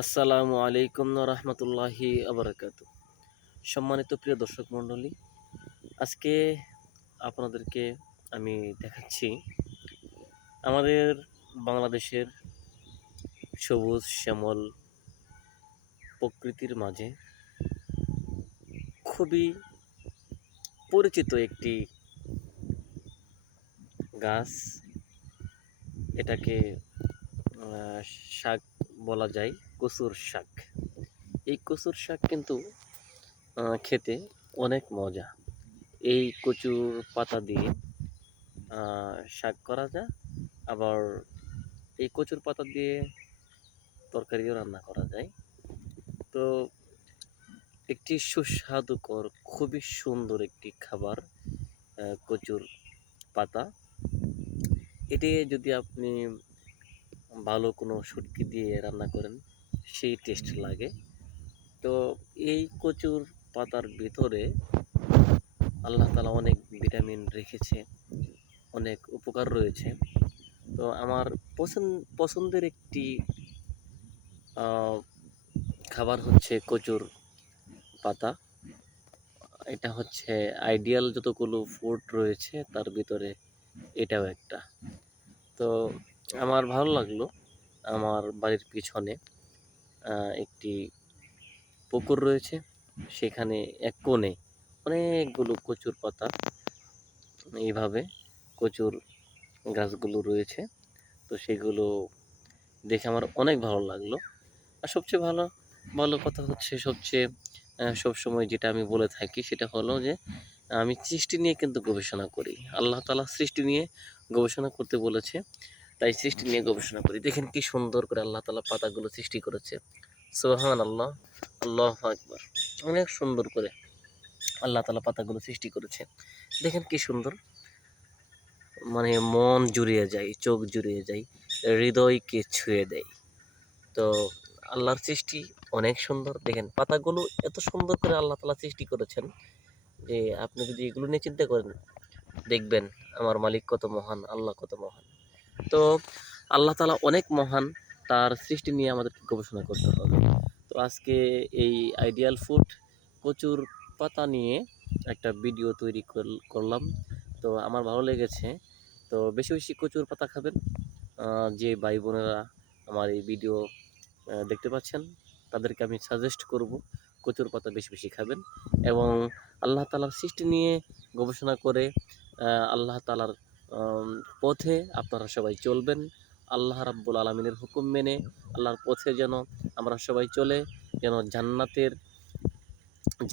আসসালামু আলাইকুম রহমতুল্লাহি আবরাকাত। সম্মানিত প্রিয় দর্শক মণ্ডলী, আজকে আপনাদেরকে আমি দেখাচ্ছি আমাদের বাংলাদেশের সবুজ শ্যামল প্রকৃতির মাঝে খুবই পরিচিত একটি গাছ। এটাকে শাক বলা যায়, কচুর শাক। এই কচুর শাক কিন্তু খেতে অনেক মজা। এই কচুর পাতা দিয়ে শাক করা যায়, আবার এই কচুর পাতা দিয়ে তরকারিও রান্না করা যায়। তো একটি সুস্বাদুকর, খুবই সুন্দর একটি খাবার কচুর পাতা। এটি যদি আপনি ভালো কোনো শুটকি দিয়ে রান্না করেন, সেই টেস্ট লাগে। তো এই কচুর পাতার ভিতরে আল্লাহ তাআলা অনেক ভিটামিন রেখেছে, অনেক উপকার রয়েছে। তো আমার পছন্দের একটি খাবার হচ্ছে কচুর পাতা। এটা হচ্ছে আইডিয়াল যতগুলো ফুড রয়েছে তার ভিতরে এটাও একটা। তো আমার ভালো লাগলো, আমার বাড়ির পিছনে একটি পুকুর রয়েছে, সেখানে এক কোণে অনেকগুলো কচুর পাতা, এইভাবে কচুর গাছগুলো রয়েছে। তো সেগুলো দেখে আমার অনেক ভালো লাগলো। আর সবচেয়ে ভালো ভালো কথা হচ্ছে, সবসময় যেটা আমি বলে থাকি সেটা হলো যে আমি সৃষ্টি নিয়ে কিন্তু গবেষণা করি। আল্লাহ তাআলা সৃষ্টি নিয়ে গবেষণা করতে বলেছে, তাই সৃষ্টি নিয়ে গবেষণা করি। দেখেন কি সুন্দর করে আল্লাহ তাআলা পাতাগুলো সৃষ্টি করেছে। সুবহানাল্লাহ, আল্লাহু আকবার। অনেক সুন্দর করে আল্লাহ তাআলা পাতাগুলো সৃষ্টি করেছে। দেখেন কি সুন্দর, মানে মন জুড়িয়ে যায়, চোখ জুড়িয়ে যায়, হৃদয়কে ছুঁয়ে দেয়। তো আল্লাহর সৃষ্টি অনেক সুন্দর। দেখেন পাতাগুলো এত সুন্দর করে আল্লাহ তাআলা সৃষ্টি করেছেন যে আপনি যদি এগুলো নিয়ে চিন্তা করেন, দেখবেন আমার মালিক কত মহান, আল্লাহ কত মহান। তো আল্লাহ তাআলা অনেক মহান, তার সৃষ্টি নিয়ে আমাদেরকে গবেষণা করতে হবে। তো আজকে এই আইডিয়াল ফুড কচুর পাতা নিয়ে একটা ভিডিও তৈরি করলাম। তো আমার ভালো লেগেছে। তো বেশি বেশি কচুর পাতা খাবেন। যে ভাই বোনেরা আমার এই ভিডিও দেখতে পাচ্ছেন, তাদেরকে আমি সাজেস্ট করব কচুর পাতা বেশি বেশি খাবেন, এবং আল্লাহ তাআলার সৃষ্টি নিয়ে গবেষণা করে আল্লাহ তাআলার পথে আপনারা সবাই চলবেন। আল্লাহ রাব্বুল আলামিনের হুকুম মেনে আল্লাহর পথে যেন আমরা সবাই চলে, যেন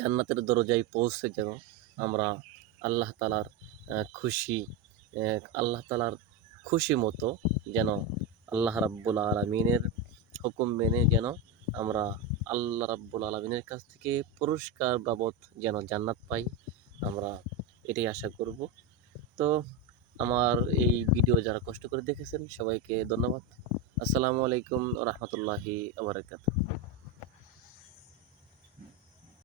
জান্নাতের দরজায় পৌঁছে যেন আমরা আল্লাহ তাআলার খুশি আল্লাহ তাআলার খুশি মতো যেন আল্লাহ রাব্বুল আলামিনের হুকুম মেনে যেন আমরা আল্লাহ রাব্বুল আলামিনের কাছ থেকে পুরস্কার বাবদ যেন জান্নাত পাই, আমরা এটাই আশা করব। তো আমার এই ভিডিও যারা কষ্ট করে দেখেছেন সবাইকে ধন্যবাদ। আসসালামু আলাইকুম ওয়া রাহমাতুল্লাহি ওয়া বারাকাতুহু।